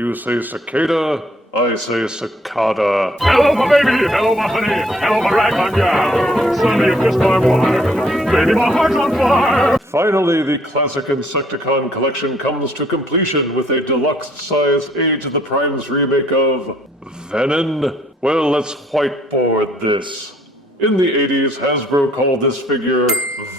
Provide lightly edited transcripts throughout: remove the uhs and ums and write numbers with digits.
You say cicada, I say cicada. Hello, my baby! Hello, my honey! Hello, my ragtime gal! Son, you've kissed my wife! Baby, my heart's on fire! Finally, the classic Insecticon collection comes to completion with a deluxe-size Age of the Primes remake of Venin. Well, let's whiteboard this. In the 80s, Hasbro called this figure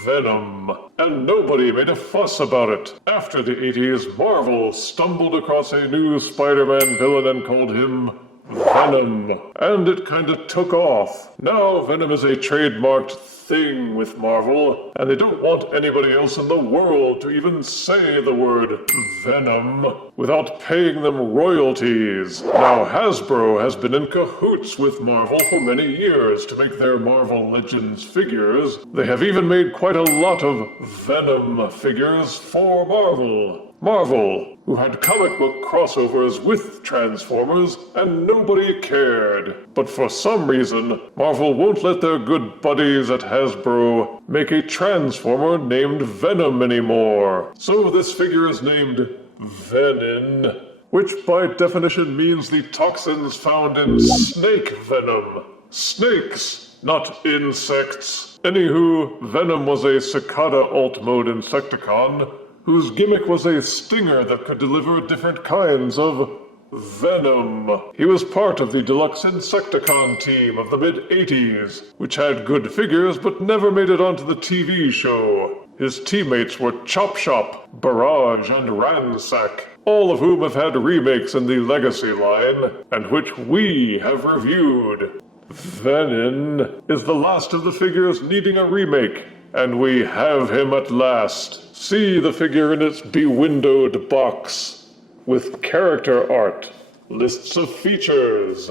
Venom, and nobody made a fuss about it. After the 80s, Marvel stumbled across a new Spider-Man villain and called him Venom, and it kinda took off. Now Venom is a trademarked thing with Marvel, and they don't want anybody else in the world to even say the word Venom without paying them royalties. Now Hasbro has been in cahoots with Marvel for many years to make their Marvel Legends figures. They have even made quite a lot of Venom figures for Marvel. Marvel, who had comic book crossovers with Transformers, and nobody cared. But for some reason, Marvel won't let their good buddies at Hasbro make a Transformer named Venom anymore. So this figure is named Venin, which by definition means the toxins found in snake venom. Snakes, not insects. Anywho, Venom was a cicada alt mode Insecticon, whose gimmick was a stinger that could deliver different kinds of venom. He was part of the Deluxe Insecticon team of the mid-80s, which had good figures but never made it onto the TV show. His teammates were Chop Shop, Barrage, and Ransack, all of whom have had remakes in the Legacy line, and which we have reviewed. Venin is the last of the figures needing a remake, and we have him at last. See the figure in its bewindowed box, with character art, lists of features,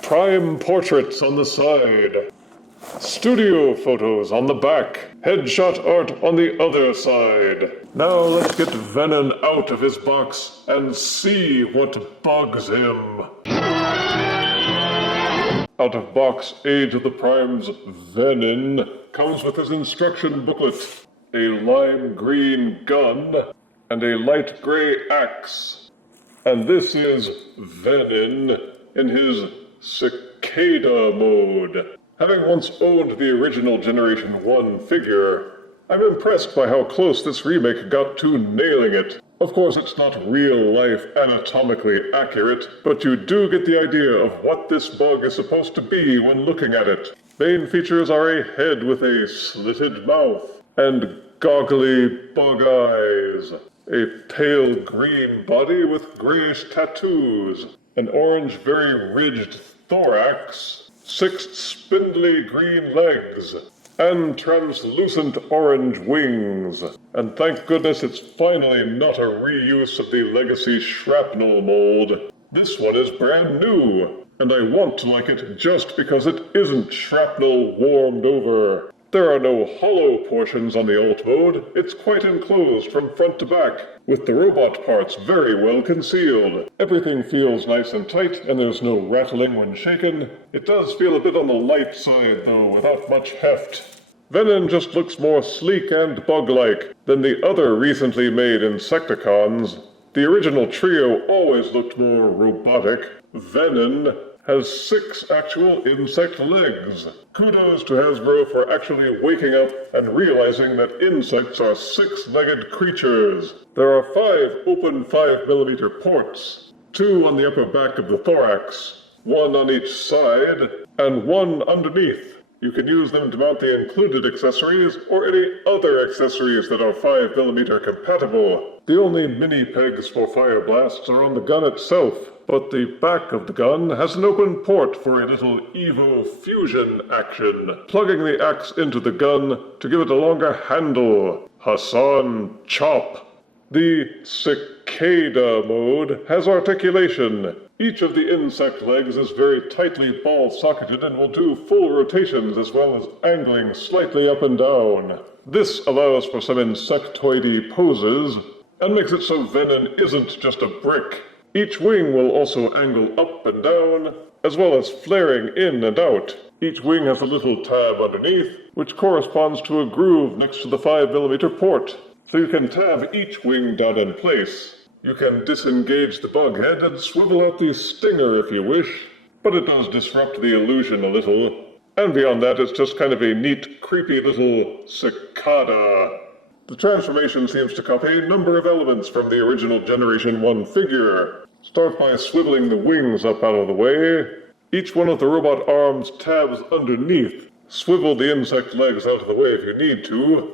prime portraits on the side, studio photos on the back, headshot art on the other side. Now let's get Venin out of his box and see what bugs him. Out of box Age of the Primes Venin comes with his instruction booklet, a lime green gun, and a light gray axe. And this is Venin in his cicada mode. Having once owned the original Generation 1 figure, I'm impressed by how close this remake got to nailing it. Of course, it's not real-life anatomically accurate, but you do get the idea of what this bug is supposed to be when looking at it. Main features are a head with a slitted mouth, and goggly bug eyes, a pale green body with grayish tattoos, an orange very ridged thorax, 6 spindly green legs, and translucent orange wings. And thank goodness it's finally not a reuse of the Legacy Shrapnel mold. This one is brand new, and I want to like it just because it isn't shrapnel warmed over. There are no hollow portions on the alt mode. It's quite enclosed from front to back, with the robot parts very well concealed. Everything feels nice and tight, and there's no rattling when shaken. It does feel a bit on the light side, though, without much heft. Venin just looks more sleek and bug-like than the other recently made Insecticons. The original trio always looked more robotic. Venin has 6 actual insect legs. Kudos to Hasbro for actually waking up and realizing that insects are 6-legged creatures. There are 5 open 5mm ports, 2 on the upper back of the thorax, 1 on each side, and 1 underneath. You can use them to mount the included accessories or any other accessories that are 5mm compatible. The only mini pegs for fire blasts are on the gun itself, but the back of the gun has an open port for a little Evo fusion action, plugging the axe into the gun to give it a longer handle. Hassan Chop. The cicada mode has articulation. Each of the insect legs is very tightly ball-socketed and will do full rotations as well as angling slightly up and down. This allows for some insectoidy poses, and makes it so Venin isn't just a brick. Each wing will also angle up and down, as well as flaring in and out. Each wing has a little tab underneath, which corresponds to a groove next to the 5mm port, so you can tab each wing down in place. You can disengage the bug head and swivel out the stinger if you wish, but it does disrupt the illusion a little. And beyond that, it's just kind of a neat, creepy little cicada. The transformation seems to copy a number of elements from the original Generation 1 figure. Start by swiveling the wings up out of the way. Each one of the robot arms tabs underneath. Swivel the insect legs out of the way if you need to.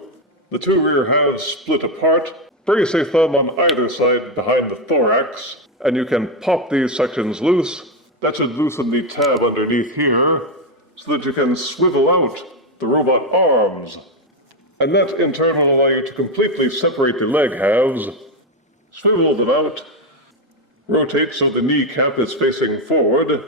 The two rear halves split apart. Brace a thumb on either side behind the thorax, and you can pop these sections loose. That should loosen the tab underneath here, so that you can swivel out the robot arms. And that in turn will allow you to completely separate the leg halves. Swivel them out. Rotate so the kneecap is facing forward.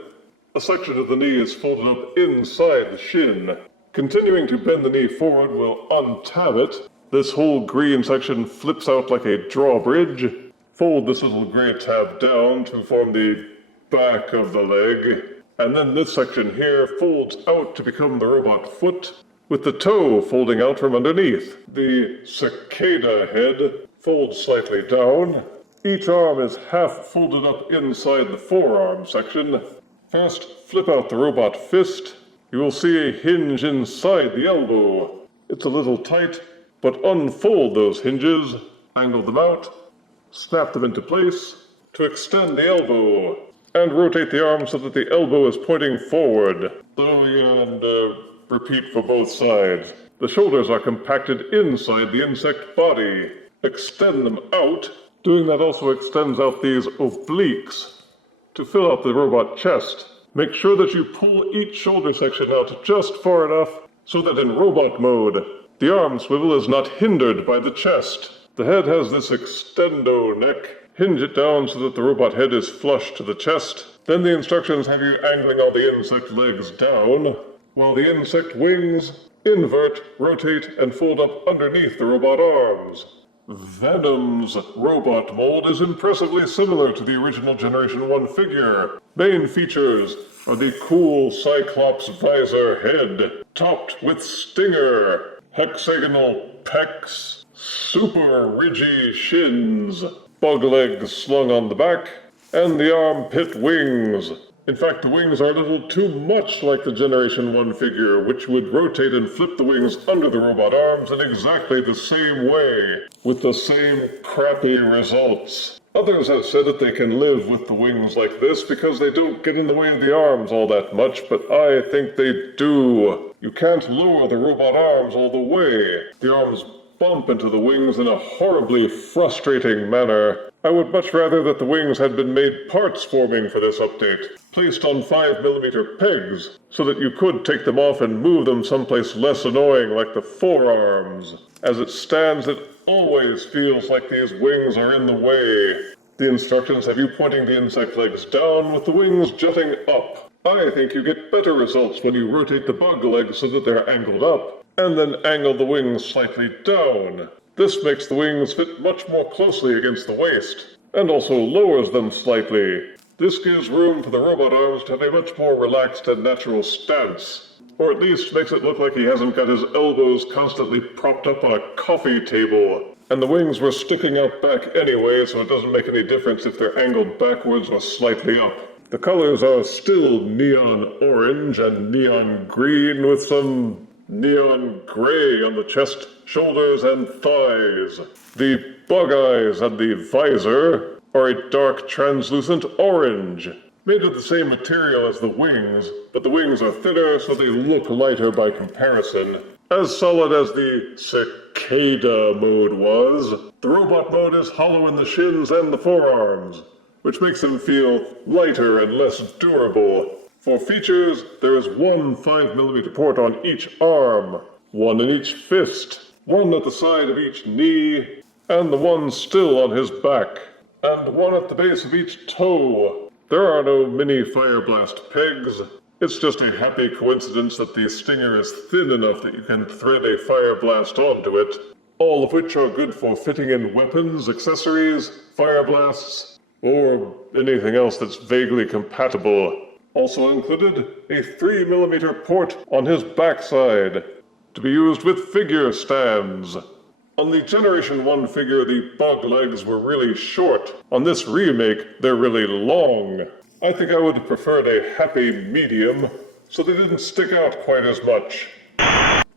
A section of the knee is folded up inside the shin. Continuing to bend the knee forward will untab it. This whole green section flips out like a drawbridge. Fold this little gray tab down to form the back of the leg. And then this section here folds out to become the robot foot, with the toe folding out from underneath. The cicada head folds slightly down. Each arm is half folded up inside the forearm section. First, flip out the robot fist. You will see a hinge inside the elbow. It's a little tight, but unfold those hinges, angle them out, snap them into place to extend the elbow, and rotate the arm so that the elbow is pointing forward. Slowly and repeat for both sides. The shoulders are compacted inside the insect body. Extend them out. Doing that also extends out these obliques to fill out the robot chest. Make sure that you pull each shoulder section out just far enough so that in robot mode, the arm swivel is not hindered by the chest. The head has this extendo neck. Hinge it down so that the robot head is flush to the chest. Then the instructions have you angling all the insect legs down, while the insect wings invert, rotate, and fold up underneath the robot arms. Venom's robot mold is impressively similar to the original Generation 1 figure. Main features are the cool Cyclops visor head, topped with stinger, hexagonal pecs, super ridgy shins, bug legs slung on the back, and the armpit wings. In fact, the wings are a little too much like the Generation 1 figure, which would rotate and flip the wings under the robot arms in exactly the same way, with the same crappy results. Others have said that they can live with the wings like this because they don't get in the way of the arms all that much, but I think they do. You can't lower the robot arms all the way. The arms bump into the wings in a horribly frustrating manner. I would much rather that the wings had been made parts forming for this update, placed on 5mm pegs, so that you could take them off and move them someplace less annoying like the forearms. As it stands, it always feels like these wings are in the way. The instructions have you pointing the insect legs down with the wings jutting up. I think you get better results when you rotate the bug legs so that they're angled up, and then angle the wings slightly down. This makes the wings fit much more closely against the waist, and also lowers them slightly. This gives room for the robot arms to have a much more relaxed and natural stance, or at least makes it look like he hasn't got his elbows constantly propped up on a coffee table. And the wings were sticking out back anyway, so it doesn't make any difference if they're angled backwards or slightly up. The colors are still neon orange and neon green with some neon gray on the chest, shoulders, and thighs. The bug eyes and the visor are a dark translucent orange, made of the same material as the wings, but the wings are thinner so they look lighter by comparison. As solid as the cicada mode was, the robot mode is hollow in the shins and the forearms, which makes them feel lighter and less durable. For features, there is one 5mm port on each arm, one in each fist, one at the side of each knee, and the one still on his back, and one at the base of each toe. There are no mini fire blast pegs. It's just a happy coincidence that the stinger is thin enough that you can thread a fire blast onto it, all of which are good for fitting in weapons, accessories, fire blasts, or anything else that's vaguely compatible. Also included a 3mm port on his backside, to be used with figure stands. On the Generation 1 figure, the bug legs were really short. On this remake, they're really long. I think I would have preferred a happy medium, so they didn't stick out quite as much.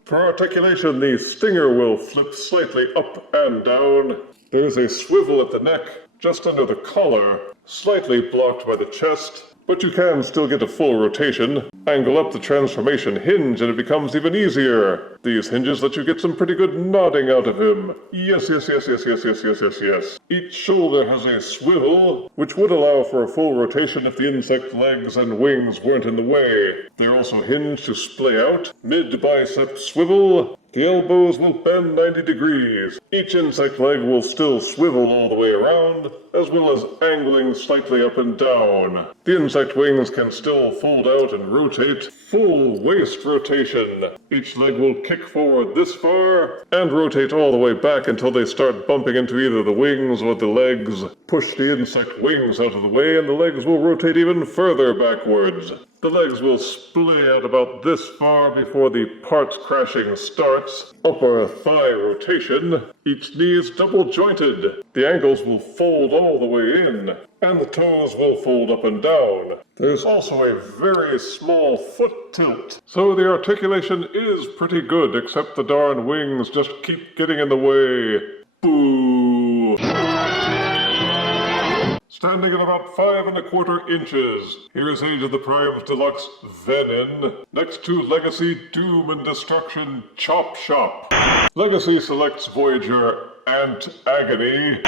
For articulation, the stinger will flip slightly up and down. There's a swivel at the neck, just under the collar, slightly blocked by the chest, but you can still get a full rotation. Angle up the transformation hinge and it becomes even easier. These hinges let you get some pretty good nodding out of him. Yes. Each shoulder has a swivel, which would allow for a full rotation if the insect legs and wings weren't in the way. They're also hinged to splay out. Mid-bicep swivel. The elbows will bend 90 degrees. Each insect leg will still swivel all the way around, as well as angling slightly up and down. The insect wings can still fold out and rotate. Full waist rotation. Each leg will kick forward this far, and rotate all the way back until they start bumping into either the wings or the legs. Push the insect wings out of the way, and the legs will rotate even further backwards. The legs will splay out about this far before the parts crashing starts. Upper thigh rotation. Each knee is double jointed. The ankles will fold all the way in, and the toes will fold up and down. There's also a very small foot tilt, so the articulation is pretty good, except the darn wings just keep getting in the way. Boo! Standing at about 5 1/4 inches, here is Age of the Primes Deluxe Venin, next to Legacy Doom and Destruction Chop Shop. Legacy selects Voyager Ant Agony,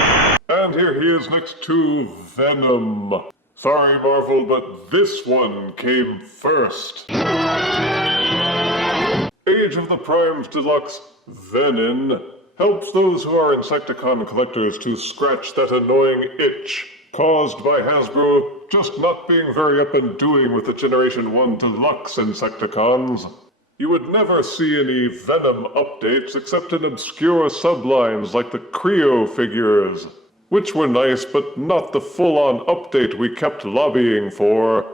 and here he is next to Venom. Sorry, Marvel, but this one came first. Age of the Primes Deluxe Venin helps those who are Insecticon collectors to scratch that annoying itch caused by Hasbro just not being very up and doing with the Generation 1 Deluxe Insecticons. You would never see any Venom updates except in obscure sublines like the Creo figures, which were nice but not the full-on update we kept lobbying for.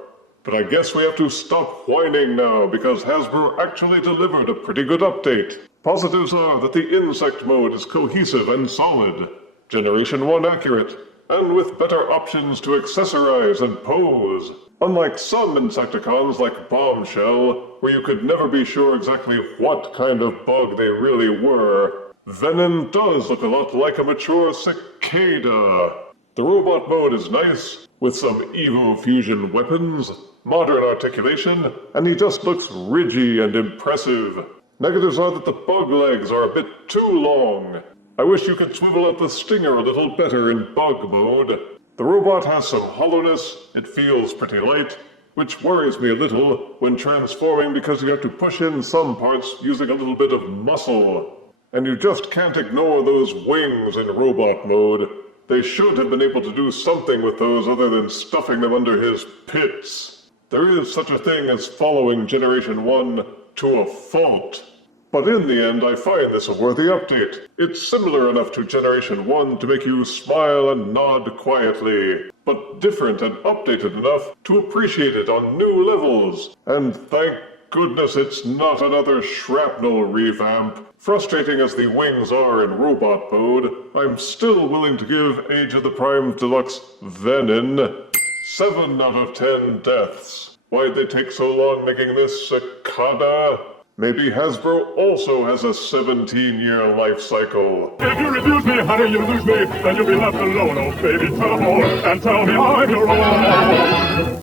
But I guess we have to stop whining now because Hasbro actually delivered a pretty good update. Positives are that the insect mode is cohesive and solid, Generation 1 accurate, and with better options to accessorize and pose. Unlike some Insecticons like Bombshell, where you could never be sure exactly what kind of bug they really were, Venin does look a lot like a mature cicada. The robot mode is nice, with some Evo Fusion weapons, modern articulation, and he just looks ridgy and impressive. Negatives are that the bug legs are a bit too long. I wish you could swivel out the stinger a little better in bug mode. The robot has some hollowness, it feels pretty light, which worries me a little when transforming because you have to push in some parts using a little bit of muscle. And you just can't ignore those wings in robot mode. They should have been able to do something with those other than stuffing them under his pits. There is such a thing as following Generation 1 to a fault. But in the end, I find this a worthy update. It's similar enough to Generation 1 to make you smile and nod quietly, but different and updated enough to appreciate it on new levels. And thank goodness it's not another Shrapnel revamp. Frustrating as the wings are in robot mode, I'm still willing to give Age of the Primes Deluxe Venin 7 out of 10 deaths. Why'd they take so long making this cicada? Maybe Hasbro also has a 17-year life cycle. If you refuse me, honey, you lose me, then you'll be left alone, oh baby, tell them all, and tell me I'm your own.